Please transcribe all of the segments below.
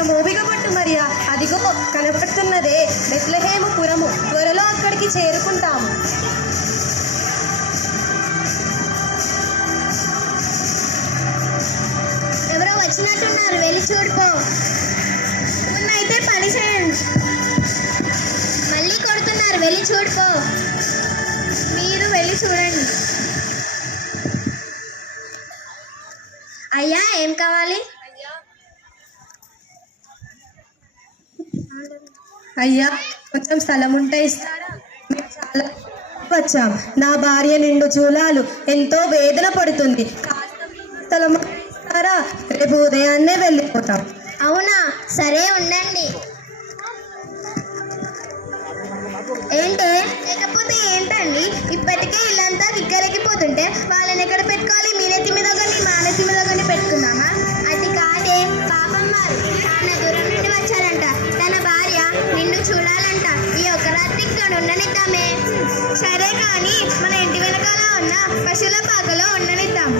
కొంచెం ఓపిక పట్టు మరియా. అదిగో కనపడుతున్నదే బెత్లెహేము పురము. త్వరలో అక్కడికి చేరుకుంటాము. ఎవరో వచ్చినట్టున్నారు, వెళ్ళి చూడిపో. అయితే పని చేయండి. మళ్ళీ కొడుతున్నారు, వెళ్ళి చూడిపో. మీరు వెళ్ళి చూడండి. అయ్యా, ఏం కావాలి? అయ్యా, కొంచెం స్థలం ఉంటే ఇస్తారా? మేము చాలా వచ్చాం. నా భార్య నిండు చూలాలు ఎంతో వేదన పడుతుంది. స్థలం ఇస్తారా? రేపు ఉదయాన్నే వెళ్ళిపోతాం. అవునా, సరే ఉండండి. ఏంటే, లేకపోతే ఏంటండి? ఇప్పటికే ఇల్లంతా దిగ్గరెక్కిపోతుంటే వాళ్ళని ఎక్కడ పెట్టుకోవాలి? మీ నెత్తి మీద కానీ మా నెత్తి మీద కానీ పెట్టుకుందామా? అది కాదే, పాపం వారు చాలా దూరం నుండి వచ్చారంట. తన భార్య నిన్ను చూడాలంట. ఈ ఒక రాత్రి ఇక్కడ ఉండనిద్దామే. సరే, కానీ మన ఇంటి వెనకాల ఉన్న పశువుల పాకలో ఉండనిద్దాం.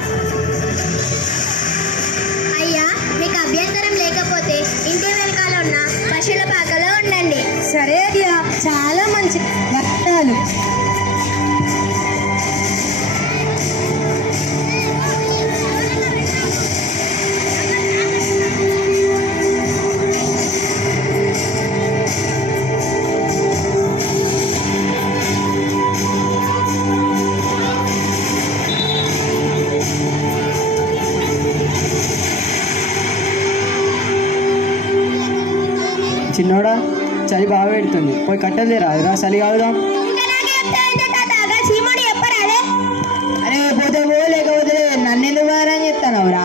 అయ్యా, మీకు అభ్యంతరం లేకపోతే ఇంటి వెనకాల ఉన్న పశువుల పాకలో ఉండండి. సరే అయ్యా, చాలా మంచి వర్తాలు. చిన్నోడా, చలి బాగా పెడుతుంది, పోయి కట్టలేరా చలి కాదుదాం. అరే పోతే పో, లేకపోతే నన్ను ఎందుకు వారని చెప్తానవురా?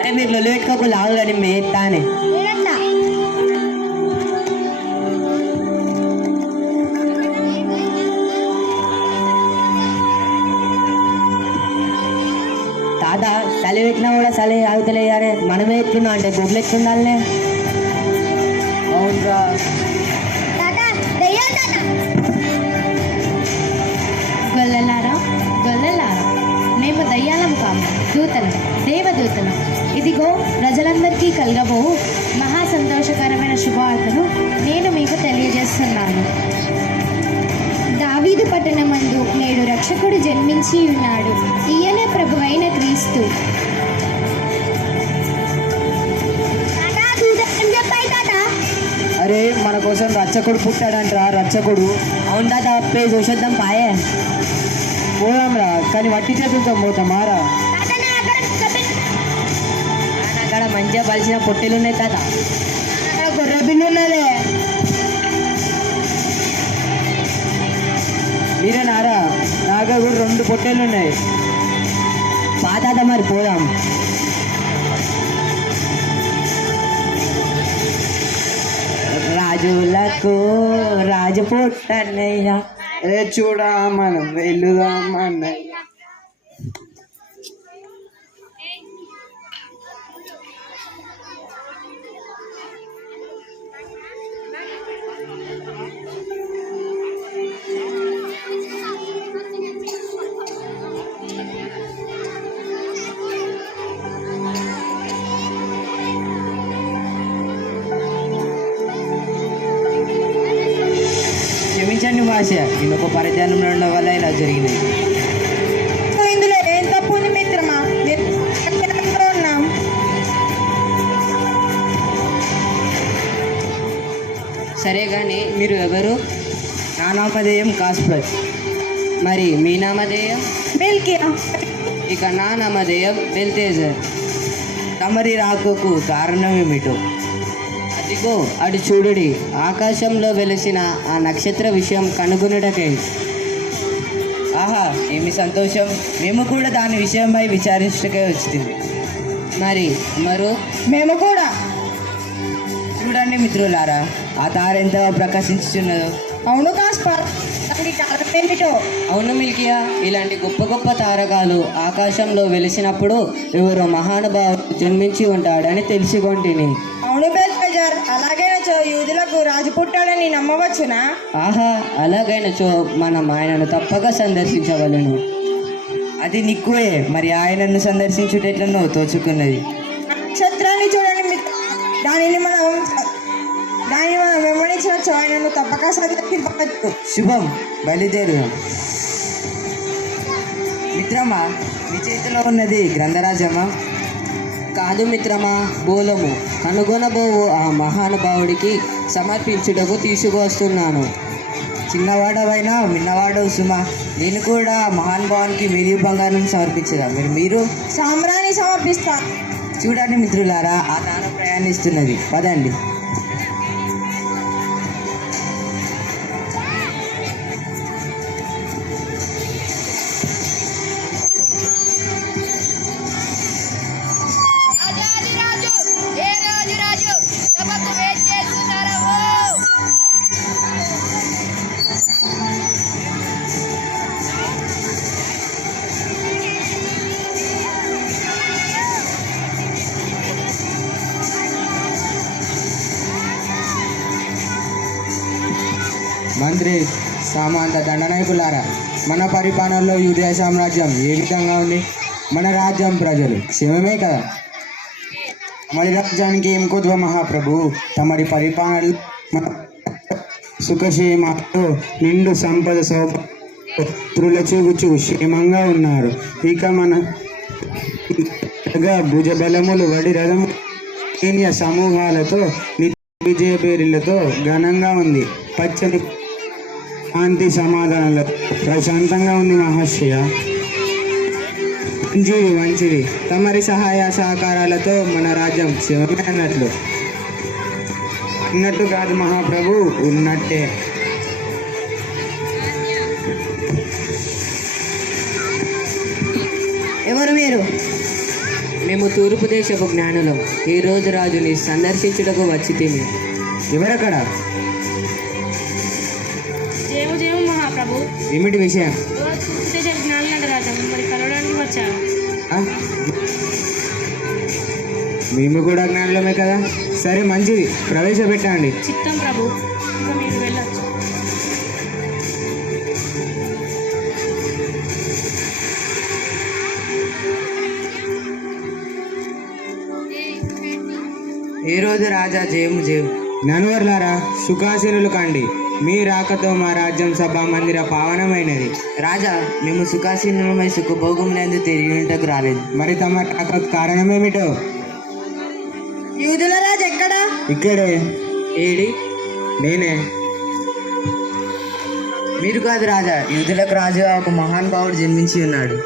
అరే మీరు లొల్లి పెట్టుకోకు, లాగు కానీ మేస్తానే. తాత చలి పెట్టినా కూడా చలి ఆగుతలే కానీ మనమే ఎట్లున్నా అంటే గుడ్లు ఎట్లుండాలనే. అవునరా, గొల్లలారా, గొల్లలారా, మేము దయ్యాలం కాము, దూతలం, దేవదూతలం. ఇదిగో ప్రజలందరికీ కలగబోవు మహా సంతోషకరమైన శుభవార్తను నేను మీకు తెలియజేస్తున్నాను. దావీదు పట్టణమందు నేడు రక్షకుడు జన్మించి ఉన్నాడు. ఈయనే ప్రభువైన క్రీస్తు. అరే మన కోసం రచ్చకుడు పుట్టాడంటరా, రచ్చకుడు. అవును తాత, పే చూసేద్దాం పాయే. పోదాంరా, కానీ వట్టి చేతులతో పోతామారా? అక్కడ మంచిగా పలిచిన పొట్టెలు ఉన్నాయి తాత. గొర్రె బిల్లు ఉన్నదే. మీరేనారా? నాగా కూడా 2 పొట్టేళ్ళు ఉన్నాయి. తాత మరి పోదాం. రాజులకు రాజు పుట్టన్నయ్య, చూడా మనం వెళ్దాం అన్నయ్య. క్షమించండి భాష, నేను ఒక పరిజ్ఞానంలో ఉండడం వల్ల ఇలా జరిగినాయి. ఇందులో ఏం తప్పు ఉంది మిత్రమా? ఉన్నాం. సరే కానీ మీరు ఎవరు? నా నామధేయం కాస్పర్. మరి మీ నామధేయం? మిల్కియా. ఇక నా నామధేయం బెల్తేజర్. తమరి రాకకు కారణం ఏమిటో? అదిగో అటు చూడుడి, ఆకాశంలో వెలిసిన ఆ నక్షత్ర విషయం కనుగొనుటకే. ఆహా, ఏమి సంతోషం! మేము కూడా దాని విషయంపై విచారించటకే వచ్చింది. మరి మేము కూడా. చూడండి మిత్రులారా, ఆ తార ఎంత ప్రకాశించుచున్నదో. అవును కాస్పర్, దానికి కారణం ఏమిటో? అవును మిల్కియా, ఇలాంటి గొప్ప గొప్ప తారకాలు ఆకాశంలో వెలిసినప్పుడు ఎవరో మహానుభావుడు జన్మించి ఉంటాడని తెలుసుకొంటిని. అవును బెల్తేజర్, అలాగైనచో యూదులకు రాజు పుట్టాడని నమ్మవచ్చునా? ఆహా, అలాగైనచో మనం ఆయనను తప్పక సందర్శించవలను. అది నిక్కువే, మరి ఆయనను సందర్శించుటెట్లనో తోచుకున్నది. నక్షత్రాన్ని చూడండి మిత్ర, దానిని మనం వెంబడించవచ్చు. ఆయనను తప్పక సందర్శించవచ్చు. శుభం, బయలుదేరుదాం. మిత్రమా, నీ చేతిలో ఉన్నది గ్రంథరాజమా? కాదు మిత్రమా, బోలము. కనుగొనబోవు ఆ మహానుభావుడికి సమర్పించుటకు తీసుకువస్తున్నాను. చిన్నవాడవైనా మిన్నవాడవు సుమా. నేను కూడా మహానుభావునికి మిరి బంగారం సమర్పించదా. మీరు సామ్రాన్ని సమర్పిస్తా. చూడండి మిత్రులారా, ఆ తాను ప్రయాణిస్తున్నది. పదండి. మంత్రి సామంత దండనాయకులారా, మన పరిపాలనలో యూదయ సామ్రాజ్యం ఏ విధంగా ఉంది? మన రాజ్యం ప్రజలు క్షేమమే కదా? తమరి రాజ్యానికి ఏం కొద్వ మహాప్రభు. తమరి పరిపాలనలు మన సుఖక్షేమాలతో నిండు సంపద సౌపత్రుల చూగుచు క్షేమంగా ఉన్నారు. ఇక మన భుజబలములు వడి రథము సమూహాలతో విజయ పేర్లతో ఘనంగా ఉంది. పచ్చని శాంతి సమాధానాలు ప్రశాంతంగా ఉంది మహాశయ. మంచిది. తమరి సహాయ సహకారాలతో మన రాజ్యం క్షేమమే అన్నట్టు కాదు మహాప్రభు, ఉన్నట్టే. ఎవరు మీరు? మేము తూర్పు దేశపు జ్ఞానులం. ఈ రోజు రాజుని సందర్శించుటకు వచ్చి తిని. ఎవరక్కడ? జయము మహాప్రభు. ఏమిటి విషయం? జ్ఞానులంట రాజా, మరి కలవడానికి వచ్చారు. మేము కూడా జ్ఞానులమే కదా. సరే, మంచిది, ప్రవేశపెట్టండి. చిత్తం ప్రభు, ఇంకా మీరు వెళ్ళచ్చు. ఈ రోజు రాజా జయము. జ్ఞానవర్లారా, సుఖాసీనులు కండి. మీ రాకతో మా రాజ్యం సభా మందిర పావనమైనది. రాజా, మేము సుఖాసీనులమై సుఖభోగములందు తిరిగినట్టుకు రాలేదు. మరి తమ రాక కారణమేమిటో? యూదుల రాజు ఎక్కడా? ఇక్కడే. ఏడి? నేనే. మీరు కాదు రాజా, యూదులకు రాజుగా ఒక మహానుభావుడు జన్మించి ఉన్నాడు.